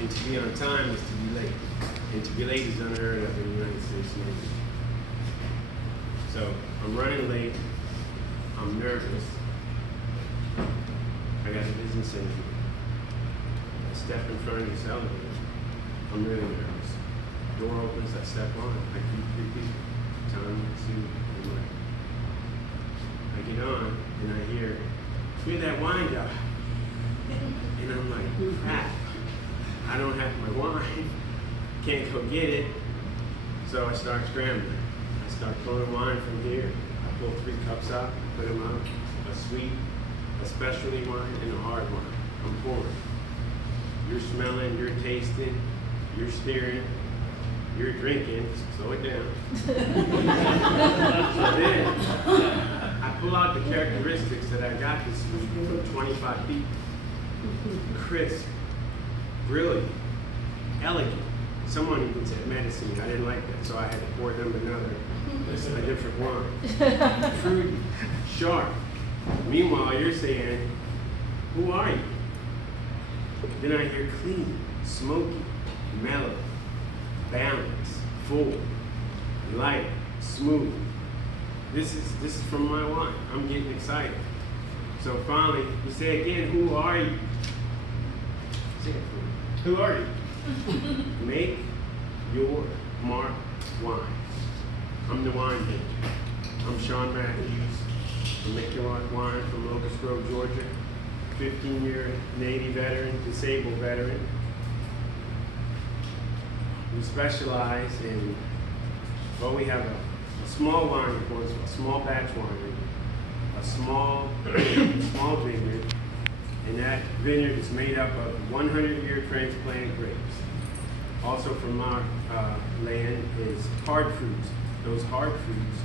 And to be on time is to be late. And to be late is unheard of in the United States Navy. So I'm running late. I'm nervous. I got a business interview. I step in front of this elevator. I'm really nervous. Door opens, I step on it. I keep repeating. Time, 2, and 1. I get on and I hear that wine guy. And I'm like, crap. I don't have my wine. Can't go get it. So I start scrambling. I start pulling wine from here. I pull 3 cups out, put them out. A sweet, a specialty wine, and a hard wine. I'm pouring. You're smelling, you're tasting, you're steering, you're drinking. Slow it down. So then, I pull out the characteristics that I got this week from 25 people. Crisp, brilliant, elegant. Someone even said medicine. I didn't like that, so I had to pour them another, a different wine. Fruity, sharp. Meanwhile, you're saying, who are you? Then I hear clean, smoky, mellow, balanced, full, light, smooth. This is from my wine. I'm getting excited. So finally, you say again, who are you? Say it for me. Who are you? Make your mark wine. I'm the wine maker. I'm Sean Matthews. I make your mark wine from Locust Grove, Georgia. 15-year Navy veteran, disabled veteran. We specialize in, well, we have a small wine, of course, a small batch winery, a small vineyard, and that vineyard is made up of 100-year transplanted grapes. Also from our land is hard fruits. Those hard fruits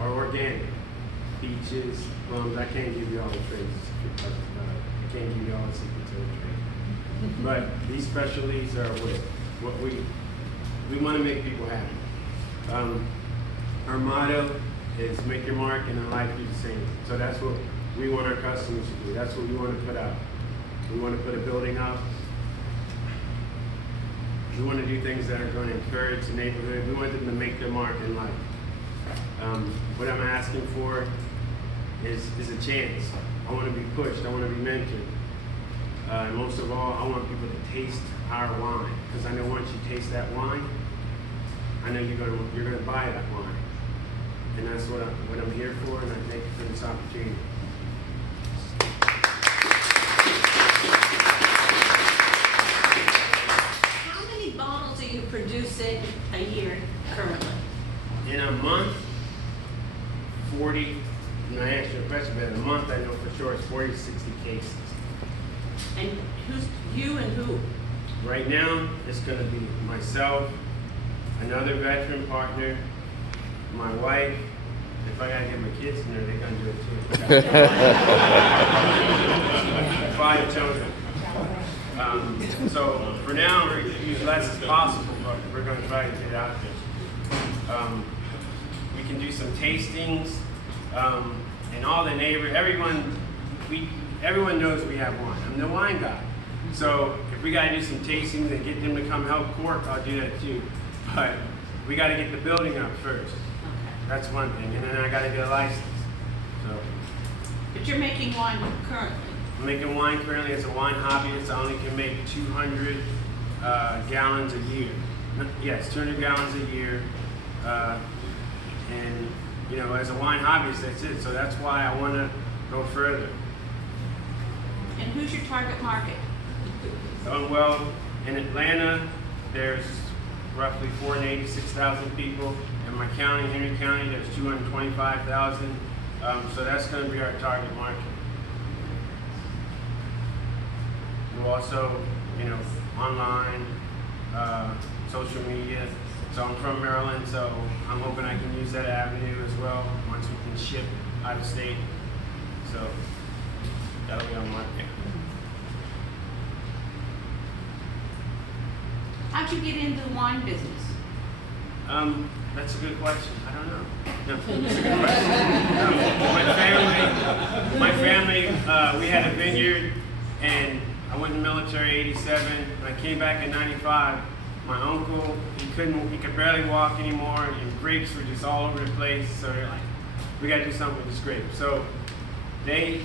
are organic. Peaches, plums. I can't give you all the traits. I can't give you all the secrets of the trade. But these specialties are what we want to make people happy. Our motto is make your mark and then life do the same. So that's what we want our customers to do. That's what we want to put out. We want to put a building up. We want to do things that are going to encourage the neighborhood. We want them to make their mark in life. What I'm asking for is a chance. I want to be pushed. I want to be mentored. And most of all, I want people to taste our wine. Because I know once you taste that wine, I know you're gonna buy that wine. And that's what I'm here for, and I thank you for this opportunity. How many bottles are you producing a year currently? In a month, 40, and I answered the question, but in a month I know for sure it's 40 to 60 cases. And who's you and who? Right now, it's going to be myself, another veteran partner, my wife. If I got to get my kids in there, they're going to do it too. 5 children. So for now, we're going to use less as possible, but we're going to try to get it out there. We can do some tastings, and all the neighbors, everyone knows we have wine. I'm the wine guy. So if we got to do some tastings and get them to come help cork, I'll do that too. But we got to get the building up first. That's one thing. And then I got to get a license. So. But you're making wine currently. I'm making wine currently as a wine hobbyist. I only can make 200 gallons a year. Yes, 200 gallons a year. And, you know, as a wine hobbyist, that's it. So that's why I want to go further. And who's your target market? Well, in Atlanta, there's roughly 486,000 people. In my county, Henry County, there's 225,000. So that's going to be our target market. We'll also, you know, online, social media. So I'm from Maryland, so I'm hoping I can use that avenue as well once we can ship out of state. So that'll be on my pick. How'd you get into the wine business? That's a good question. I don't know. No, that's a good question. My family, we had a vineyard, and I went in the military '87. When I came back in '95, my uncle, he could barely walk anymore, and grapes were just all over the place. So they're like, we got to do something with this grape. So they,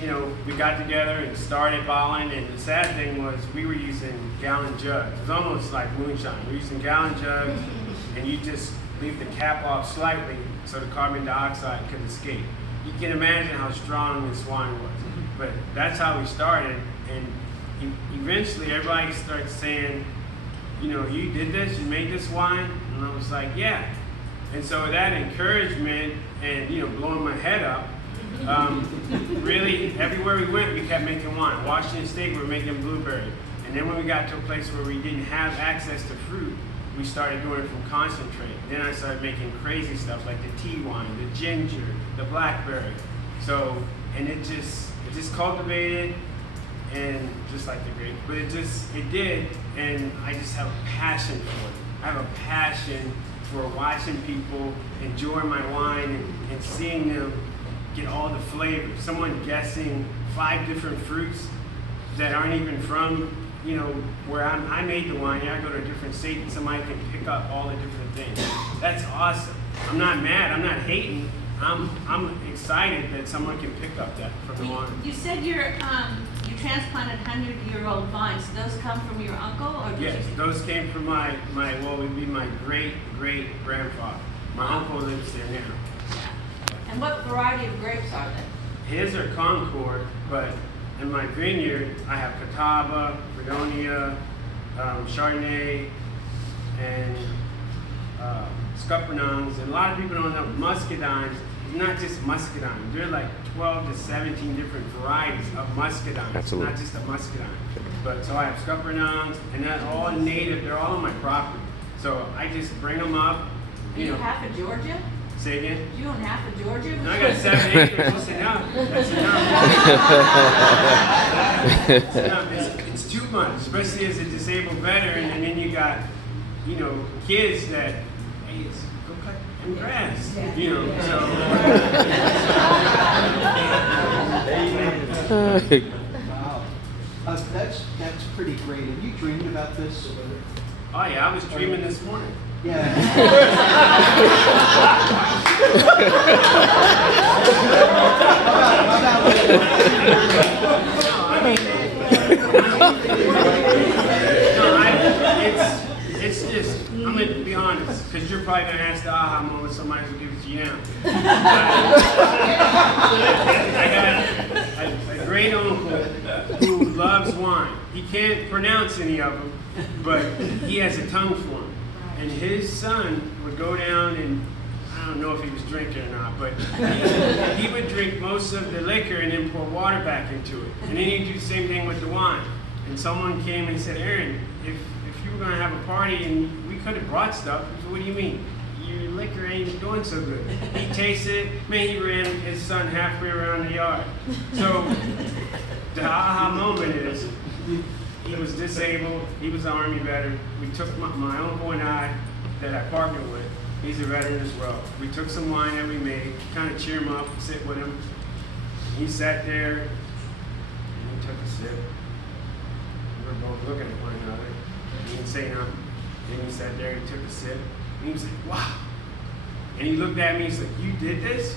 we got together and started bottling. And the sad thing was, we were using gallon jugs. It was almost like moonshine. We were using gallon jugs, and you just leave the cap off slightly so the carbon dioxide could escape. You can imagine how strong this wine was. But that's how we started. And eventually, everybody started saying, you did this, you made this wine? And I was like, yeah. And so that encouragement and, blowing my head up, really, everywhere we went, we kept making wine. Washington State, we were making blueberry. And then when we got to a place where we didn't have access to fruit, we started doing it from concentrate. Then I started making crazy stuff like the tea wine, the ginger, the blackberry. So, and it just cultivated, and just like the grape, but it did, and I just have a passion for it. I have a passion for watching people enjoy my wine and seeing them get all the flavors. Someone guessing 5 different fruits that aren't even from, where I made the wine. I go to a different state and somebody can pick up all the different things. That's awesome. I'm not mad, I'm not hating. I'm excited that someone can pick up that from the wine. You said you transplanted 100-year-old vines. Do those come from your uncle, or did Yes, those came from my would be my great-great-grandfather. My uncle lives there now. And what variety of grapes are they? His are Concord, but in my vineyard, I have Catawba, Fredonia, Chardonnay, and Scuppernongs. And a lot of people don't know muscadines. It's not just muscadine. There are like 12 to 17 different varieties of muscadines. Absolutely. It's not just a muscadine. But so I have Scuppernongs, and that's all native. They're all on my property. So I just bring them up. Do you half of Georgia? Say again? You own half of Georgia? No, I got 7 acres. That's enough. That's enough. It's too much, especially as a disabled veteran, and then you got, kids that, hey, go cut some grass, so. Wow. That's pretty great. Have you dreamed about this? Oh yeah, I was dreaming this morning. Yeah. It's just, I'm going to be honest, because you're probably going to ask the aha moment, somebody will give it to you now. I got a great uncle who loves wine. He can't pronounce any of them, but he has a tongue for them. And his son would go down and, I don't know if he was drinking or not, but he would drink most of the liquor and then pour water back into it. And then he'd do the same thing with the wine. And someone came and said, Aaron, if you were going to have a party and we could have brought stuff, he said, what do you mean? Your liquor ain't doing so good. He tasted it, man, he ran his son halfway around the yard. So the aha moment is, he was disabled, he was an Army veteran. We took my uncle and I, that I partnered with, he's a veteran as well. We took some wine that we made, kind of cheer him up, sit with him. He sat there, and he took a sip. We were both looking at one another. He didn't say nothing. Then he sat there, he took a sip, and he was like, wow. And he looked at me, he's like, you did this?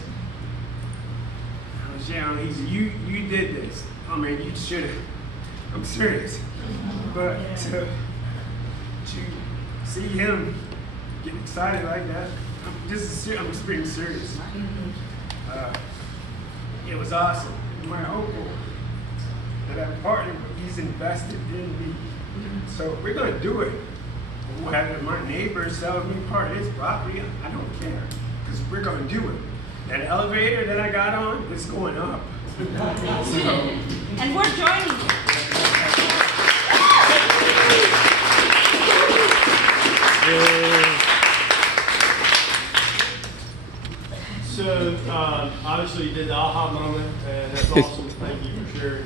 I was, yeah, he said, you did this. Oh man, you should have. I'm serious. But to see him get excited like that, I'm just being serious. It was awesome. My uncle that I partnered with, he's invested in me. So we're going to do it. Whether my neighbor sells me part of his property, I don't care, because we're going to do it. That elevator that I got on, it's going up. And we're joining you. So, obviously you did the aha moment, and that's awesome. Thank you for sharing.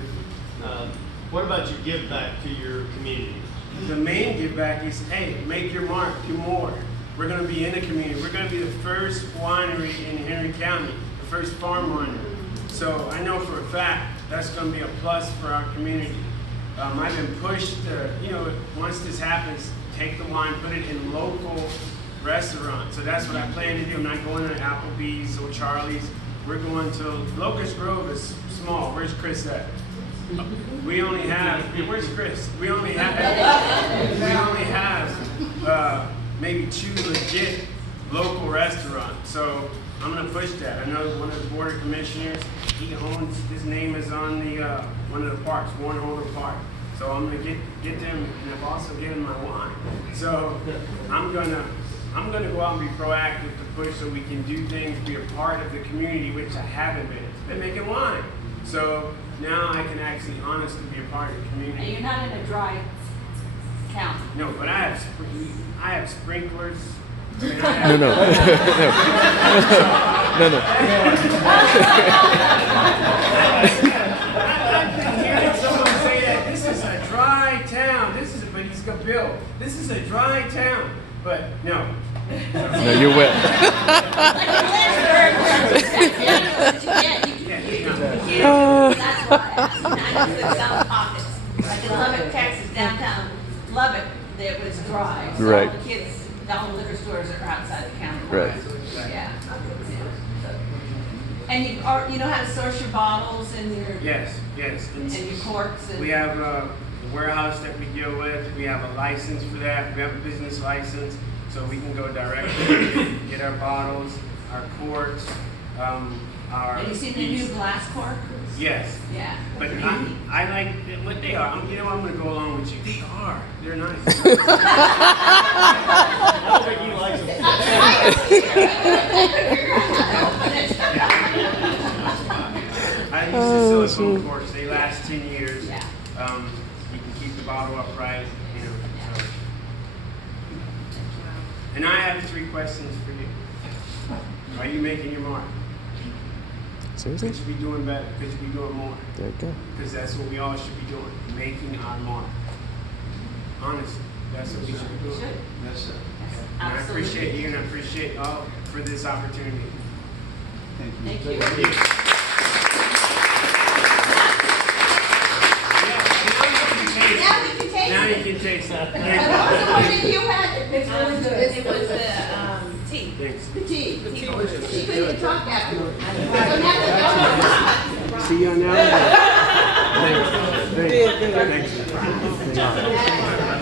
What about you give back to your community? The main give back is, hey, make your mark, do more. We're going to be in the community. We're going to be the first winery in Henry County, the first farm winery. So I know for a fact that's going to be a plus for our community. I've been pushed to, once this happens, take the wine, put it in local restaurants. So that's what I plan to do. I'm not going to Applebee's or Charlie's. We're going to Locust Grove is small. Where's Chris at? We only have. Where's Chris? We only have maybe 2 legit local restaurants. So I'm gonna push that. I know one of the board of commissioners. He owns. His name is on the one of the parks, Warrenholder Park. So I'm gonna get them, and I've also given my wine. So I'm gonna go out and be proactive to push so we can do things, be a part of the community, which I haven't been. I've been making wine. So now I can actually honestly be a part of the And community. you're not in a dry county. No, but I have sprinklers. I mean, I No, have, no, no, no. I've been hearing someone say that this is a dry town. But he's got Bill. This is a dry town. But no. No, you're wet. That's why I asked. Some pockets, like in Lubbock, Texas, downtown Lubbock, it was dry. So Right. all the kids, all the liquor stores are outside the county. Right. Yeah. And you know how to source your bottles and your Yes. and your corks and We have a warehouse that we deal with. We have a license for that. We have a business license, so we can go directly get our bottles, our corks, our. Have you seen the new glass cork? Yes, Yeah. but I like what they are. I'm going to go along with you. They are. They're nice. I don't think he likes them. I use the silicone corks. They last 10 years. Yeah. You can keep the bottle upright. So. And I have 3 questions for you. Are you making your mark? Seriously? Could you be doing better? Could you be doing more? There you go. Because that's what we all should be doing, making our mark. Honestly, that's what we should be doing. Should. Yes, sir. And I appreciate you, and I appreciate all for this opportunity. Thank you. Thank you. Thank you. Now you can taste it. What did you have? It's really good. It was the tea. Thanks. The tea. The tea. Delicious. She couldn't talk afterwards. So now the See you on now. Thanks. Thanks. Thanks.